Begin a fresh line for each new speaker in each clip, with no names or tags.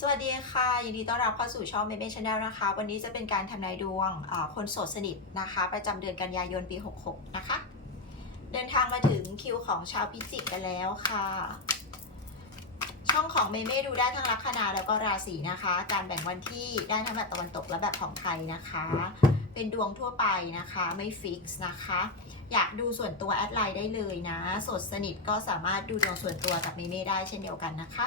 สวัสดีค่ะยินดีต้อนรับเข้าสู่ช่องเมเมชแนลนะคะ วันนี้จะเป็นการทำนายดวงคนโสดสนิทนะคะ ประจำเดือนกันยายนปี 66 นะคะ เดินทางมาถึงคิวของชาวพิจิกกันแล้วค่ะ ช่องของเมเม่ดูได้ทั้งลัคนาแล้วก็ราศีนะคะ การแบ่งวันที่ได้ทั้งแบบตะวันตกและแบบของไทยนะคะ เป็นดวงทั่วไปนะคะไม่ฟิกซ์นะคะ อยากดูส่วนตัวแอดไลน์ได้เลยนะโสดสนิทก็สามารถดูดวงส่วนตัวกับเมเม่ได้เช่นเดียวกันนะคะ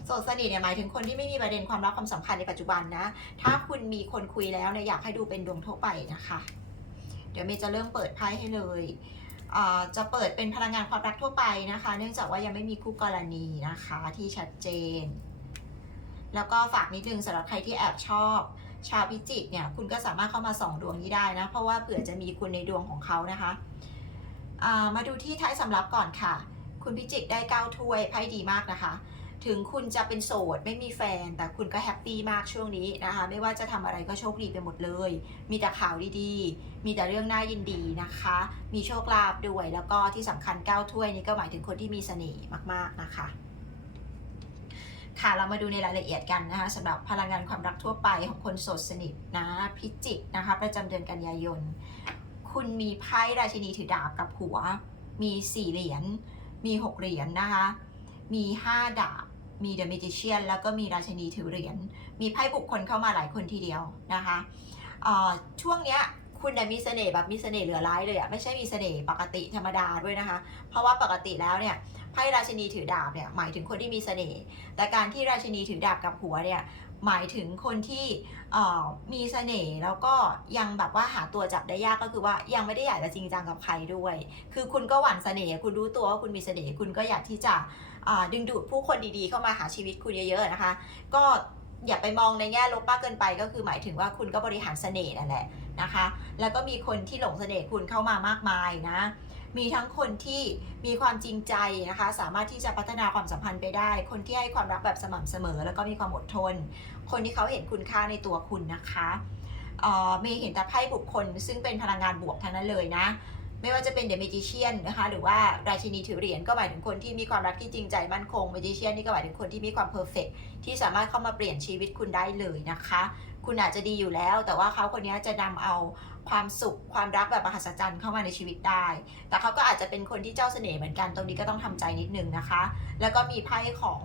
โสดสนิทเนี่ยหมายถึงคนที่ไม่มีประเด็นความรักความสัมพันธ์ในปัจจุบันนะ ถ้าคุณมีคนคุยแล้วเนี่ยอยากให้ดูเป็นดวงทั่วไปนะคะ เดี๋ยวเมย์จะเริ่มเปิดไพ่ให้เลยจะเปิดเป็นพลังงานความรักทั่วไปนะคะ เนื่องจากว่ายังไม่มีคู่กรณีนะคะที่ชัดเจน แล้วก็ฝากนิดนึงสำหรับใครที่แอบชอบ ชาวพิจิกเนี่ยคุณก็สามารถเข้ามาส่องดวงนี้ได้นะ เพราะว่าเผื่อจะมีคุณในดวงของเขานะคะามาดูที่ท้ายสำรับก่อนค่ะ คุณพิจิกได้เก้าถ้วยไพ่ดีมากนะคะ ถึงคุณจะเป็นโสดไม่มีแฟน แต่คุณก็แฮปปี้มากช่วงนี้นะคะ ไม่ว่าจะทำอะไรก็โชคดีไปหมดเลย มีแต่ข่าวดีๆ มีแต่เรื่องน่ายินดีนะคะ มีโชคลาภด้วยแล้วก็ที่สำคัญ9ถ้วยนี้ก็หมายถึงคนที่มีเสน่ห์มากๆนะคะค่ะเรามาดูในรายละเอียดกันนะคะสำหรับพลังงานความรักทั่วไปของคนโสดสนิทนะพิจิกนะคะ ประจำเดือนกันยายน คุณมีไพ่ราชินีถือดาบกับหัว มีสี่เหรียญมีหกเหรียญนะคะ มีห้าดาบ มีเดอะ m มจิเชียนแล้วก็มีราชนีถือเหรียญ มีไพ่บุคคลเข้ามาหลายคนทีเดียวนะคะช่วงเนี้ยคุณมีเสน่ห์แบบมีเสน่ห์เหลือร้ายเลยอะไม่ใช่มีเสน่ห์ปกติธรรมดาด้วยนะคะ เพราะว่าปกติแล้วเนี่ยไพ่ราชนีถือดาบเนี่ยหมายถึงคนที่มีเสน่ห์แต่การที่ราชนีถือดาบกับหัวเนี่ยหมายถึงคนที่มีเสน่ห์แล้วก็ยังแบบว่าหาตัวจับได้ยากก็คือว่ายังไม่ได้อยากจะจริงจังกับใครด้วย คือคุณก็หวั่นเสน่ห์คุณรู้ตัวว่าคุณมีเสน่ห์คุณก็อยากที่จะ ดึงดูดผู้คนดีๆ เข้ามาหาชีวิตคุณเยอะๆนะคะ ก็อย่าไปมองในแง่ลบมากเกินไปก็คือหมายถึงว่าคุณก็บริหารเสน่ห์นั่นแหละนะคะ แล้วก็มีคนที่หลงเสน่ห์คุณเข้ามามากมายนะ มีทั้งคนที่มีความจริงใจนะคะ สามารถที่จะพัฒนาความสัมพันธ์ไปได้ คนที่ให้ความรักแบบสม่ำเสมอ แล้วก็มีความอดทน คนที่เขาเห็นคุณค่าในตัวคุณนะคะเออมย์เห็นแต่ไพ่บุคคลซึ่งเป็นพลังงานบวกทั้งนั้นเลยนะ ไม่ว่าจะเป็นเดอะ m มจิเชียนนะคะหรือว่าราชินีถือเหรียญก็หมายถึงคนที่มีความรักที่จริงใจมั่นคง m มจิเชียนนี่ก็หมายถึงคนที่มีความเพอร์เฟกที่สามารถเข้ามาเปลี่ยนชีวิตคุณได้เลยนะคะ คุณอาจจะดีอยู่แล้ว แต่ว่าเขาคนนี้จะนำเอาความสุขความรักแบบมหัศจรรย์เข้ามาในชีวิตได้ แต่เขาก็อาจจะเป็นคนที่เจ้าเสน่ห์เหมือนกันตรงนี้ก็ต้องทำใจนิดนึงนะคะ แล้วก็มีไพ่ของ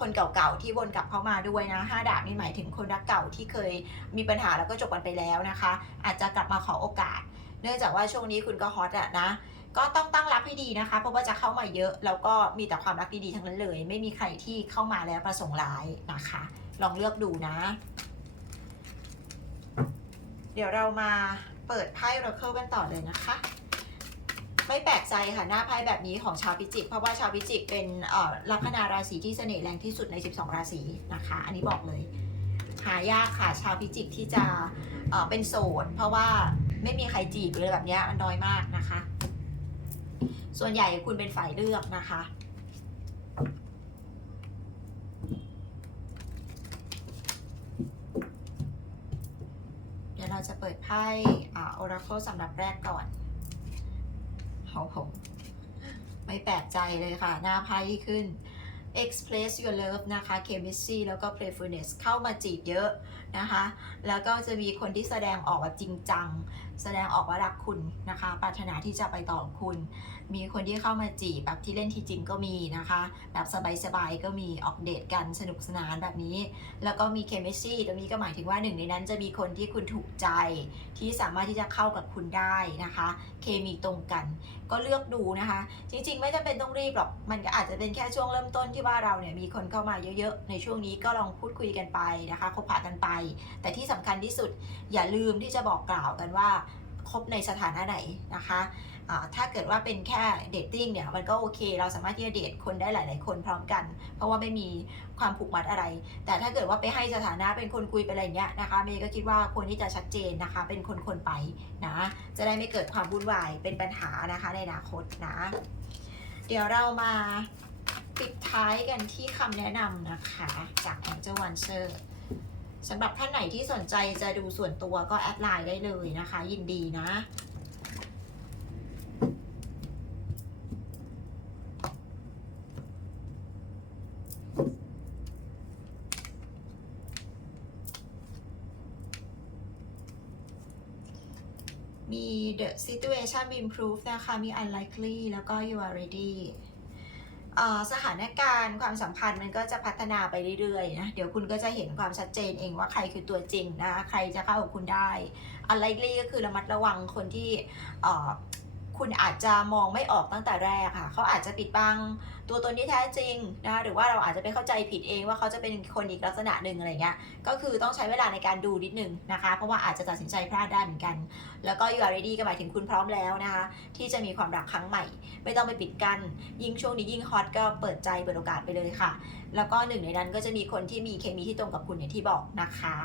คนเก่าๆที่วนกลับเข้ามาด้วยนะห้าดาบนี่หมายถึงคนรักเก่าที่เคยมีปัญหาแล้วก็จบกันไปแล้วนะคะ อาจจะกลับมาขอโอกาส เนื่องจากว่าช่วงนี้คุณก็ฮอตอะนะ ก็ต้องตั้งรับให้ดีนะคะ เพราะว่าจะเข้ามาเยอะ แล้วก็มีแต่ความรักดีๆทั้งนั้นเลย ไม่มีใครที่เข้ามาแล้วประสงค์ร้ายนะคะ ลองเลือกดูนะ เดี๋ยวเรามาเปิดไพ่โรเคิลกันต่อเลยนะคะไม่แปลกใจค่ะหน้าไพ่แบบนี้ของชาวพิจิก เพราะว่าชาวพิจิกเป็นอ่อลัคนาราศีที่เสน่ห์แรงที่สุดใน 12 ราศีนะคะ อันนี้บอกเลย หายากค่ะชาวพิจิกที่จะเอ่อเป็นโสดเพราะว่า ไม่มีใครจีบหรืออะไรแบบนี้มันน้อยมากนะคะ ส่วนใหญ่คุณเป็นฝ่ายเลือกนะคะ เดี๋ยวเราจะเปิดไพ่อ่า Oracle สำหรับแรกก่อนเอาผม ไม่แปลกใจเลยค่ะ หน้าไพ่ขึ้น Express your love นะคะ chemistry แล้วก็ playfulness เข้ามาจีบเยอะนะคะ แล้วก็จะมีคนที่แสดงออกแบบจริงจัง แสดงออกว่ารักคุณนะคะ ปรารถนาที่จะไปต่อคุณ มีคนที่เข้ามาจีบแบบที่เล่นที่จริงก็มีนะคะ แบบสบายๆก็มีออกเดทกันสนุกสนานแบบนี้ แล้วก็มีเคมีซีตรงนี้ก็หมายถึงว่าหนึ่งในนั้นจะมีคนที่คุณถูกใจ ที่สามารถที่จะเข้ากับคุณได้นะคะ เคมีตรงกัน ก็เลือกดูนะคะ จริงๆ ไม่จำเป็นต้องรีบหรอก มันก็อาจจะเป็นแค่ช่วงเริ่มต้นที่ว่าเราเนี่ยมีคนเข้ามาเยอะๆ ในช่วงนี้ก็ลองพูดคุยกันไปนะคะคบหากันไป แต่ที่สำคัญที่สุดอย่าลืมที่จะบอกกล่าวกันว่า คบในสถานะไหนนะคะถ้าเกิดว่าเป็นแค่เดทติ้งเนี่ยมันก็โอเค เราสามารถที่จะเดทคนได้หลาย ๆ คนพร้อมกัน เพราะว่าไม่มีความผูกมัดอะไร แต่ถ้าเกิดว่าไปให้สถานะเป็นคนคุยไปอะไรเงี้ยนะคะเมย์ก็คิดว่าควรที่จะชัดเจนนะคะ เป็นคนๆไปนะจะได้ไม่เกิดความวุ่นวายเป็นปัญหานะคะในอนาคตนะ เดี๋ยวเรามาปิดท้ายกันที่คำแนะนำนะคะ จากของเจ้าวันเซอร์ สำหรับท่านไหนที่สนใจจะดูส่วนตัวก็แอดไลน์ได้เลยนะคะ ยินดีนะมี the situation improve นะคะ มี unlikely แล้วก็ you are ready สถานการณ์ความสัมพันธ์มันก็จะพัฒนาไปเรื่อยๆนะเดี๋ยวคุณก็จะเห็นความชัดเจนเองว่าใครคือตัวจริงนะใครจะเข้ากับคุณได้อะไรลีก็คือระมัดระวังคนที่ คุณอาจจะมองไม่ออกตั้งแต่แรกค่ะ เขาอาจจะปิดบังตัวตนที่แท้จริงนะหรือว่าเราอาจจะไปเข้าใจผิดเองว่าเขาจะเป็นคนอีกลักษณะหนึ่งอะไรเงี้ย ก็คือต้องใช้เวลาในการดูนิดนึงนะคะ เพราะว่าอาจจะตัดสินใจพลาดได้เหมือนกัน แล้วก็ you are ready ก็หมายถึงคุณพร้อมแล้วนะคะ ที่จะมีความรักครั้งใหม่ ไม่ต้องไปปิดกัน้นยิ่งช่วงนี้ยิ่งฮอตก็เปิดใจเปิดโอกาสไปเลยค่ะ แล้วก็หนึ่งในนั้นก็จะมีคนที่มีเคมีที่ตรงกับคุณอย่างที่บอกนะคะ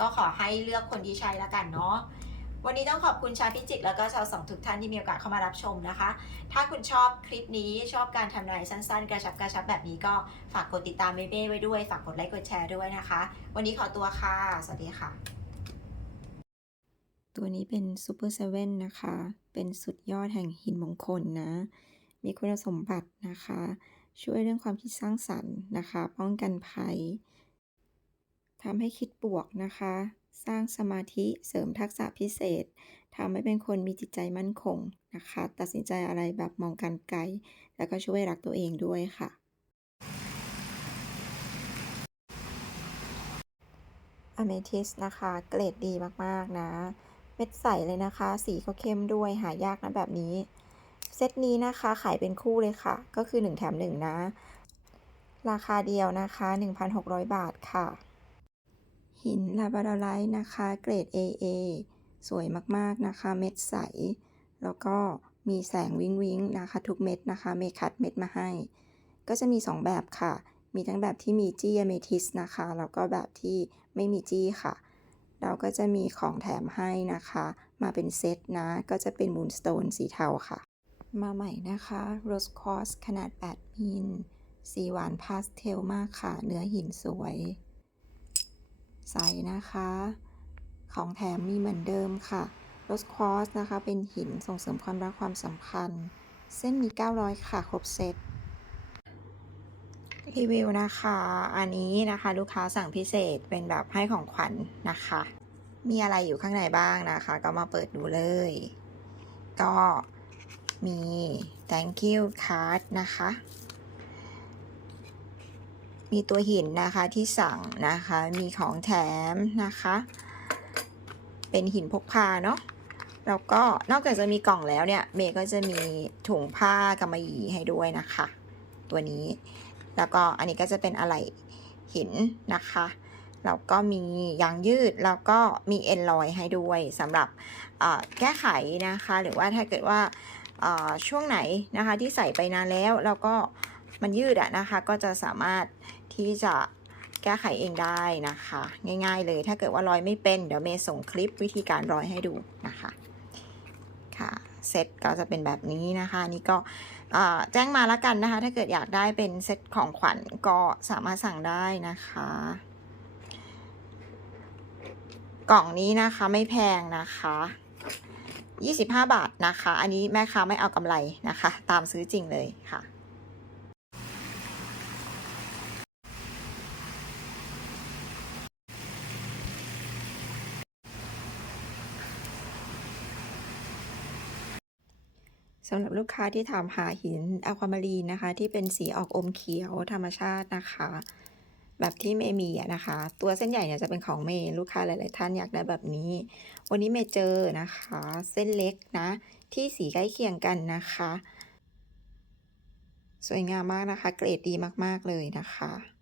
ก็ขอให้เลือกคนที่ใช่ล้วกันเนาะ วันนี้ต้องขอบคุณชาวพิจิก แล้วก็ชาวสองทุกท่านที่มีโอกาสเข้ามารับชมนะคะ ถ้าคุณชอบคลิปนี้ชอบการทำนายสั้นๆ กระชับกระชับแบบนี้ก็ฝากกดติดตามเบเบ้ไว้ด้วย ฝากกดไลค์กดแชร์ด้วยนะคะ วันนี้ขอตัวค่ะ สวัสดีค่ะ
ตัวนี้เป็นซูเปอร์เซเว่นนะคะ เป็นสุดยอดแห่งหินมงคลนะ มีคุณสมบัตินะคะ ช่วยเรื่องความคิดสร้างสรรค์นะคะ ป้องกันภัยทำให้คิดบวกนะคะ สร้างสมาธิเสริมทักษะพิเศษทำให้เป็นคนมีจิตใจมั่นคงนะคะ ตัดสินใจอะไรแบบมองการไกล แล้วก็ช่วยรักตัวเองด้วยค่ะ อเมทิสนะคะ เกรดดีมาก ๆ นะ เม็ดใสเลยนะคะ สีก็เข้มด้วยหายากนะแบบนี้ เซตนี้นะคะขายเป็นคู่เลยค่ะ ก็คือ 1 แถม 1 นะ ราคาเดียวนะคะ 1,600 บาทค่ะ หินลาบาดอไลท์นะคะ เกรด AA สวยมากๆนะคะ เม็ดใส แล้วก็มีแสงวิงวิงนะคะ ทุกเม็ดนะคะ เมคัดเม็ดมาให้ ก็จะมี 2 แบบค่ะ มีทั้งแบบที่มีจี้อเมทิสนะคะ แล้วก็แบบที่ไม่มีจี้ค่ะ เราก็จะมีของแถมให้นะคะ มาเป็นเซตนะ ก็จะเป็นมูนสโตนสีเทาค่ะ มาใหม่นะคะโรสคอสขนาด 8 มิล สีหวานพาสเทลมากค่ะ เนื้อหินสวย ใสนะคะ ของแถมมีเหมือนเดิมค่ะโรสคอสนะคะ เป็นหินส่งเสริมความรักความสัมพันธ์ เส้นมี 900 ค่ะ ครบเซตรีวิวนะคะ อันนี้นะคะ ลูกค้าสั่งพิเศษเป็นแบบให้ของขวัญนะคะ มีอะไรอยู่ข้างในบ้างนะคะ ก็มาเปิดดูเลย ก็มี thank you card นะคะ มีตัวหินนะคะที่สั่งนะคะ มีของแถมนะคะ เป็นหินพกพาเนาะแล้วก็นอกจากจะมีกล่องแล้วเนี่ย เมย์ก็จะมีถุงผ้ากำมะหยี่ให้ด้วยนะคะ ตัวนี้ แล้วก็อันนี้ก็จะเป็นอะไหล่หินนะคะแล้วก็มียางยืดแล้วก็มีเอ็นลอยให้ด้วยสำหรับแก้ไขนะคะ หรือว่าถ้าเกิดว่าช่วงไหนนะคะที่ใส่ไปนานแล้วแล้วก็ มันยืดอะนะคะ ก็จะสามารถที่จะแก้ไขเองได้นะคะ ง่าย ๆ เลยถ้าเกิดว่าร้อยไม่เป็น เดี๋ยวเมย์ส่งคลิปวิธีการร้อยให้ดูนะคะค่ะเซตก็จะเป็นแบบนี้นะคะนี่ก็แจ้งมาแล้วกันนะคะ ถ้าเกิดอยากได้เป็นเซตของขวัญก็สามารถสั่งได้นะคะ กล่องนี้นะคะไม่แพงนะคะ25 บาทนะคะ อันนี้แม่ค้าไม่เอากำไรนะคะ ตามซื้อจริงเลยค่ะ สำหรับลูกค้าที่ถามหาหินอะความารีนนะคะ ที่เป็นสีออกอมเขียวธรรมชาตินะคะ แบบที่เมย์มีนะคะ ตัวเส้นใหญ่เนี่ยจะเป็นของเมย์ลูกค้าหลาย ๆ ท่านอยากได้แบบนี้ วันนี้เมย์เจอนะคะ เส้นเล็กนะ ที่สีใกล้เคียงกันนะคะ สวยงามมากนะคะ เกรดดีมาก ๆ เลยนะคะ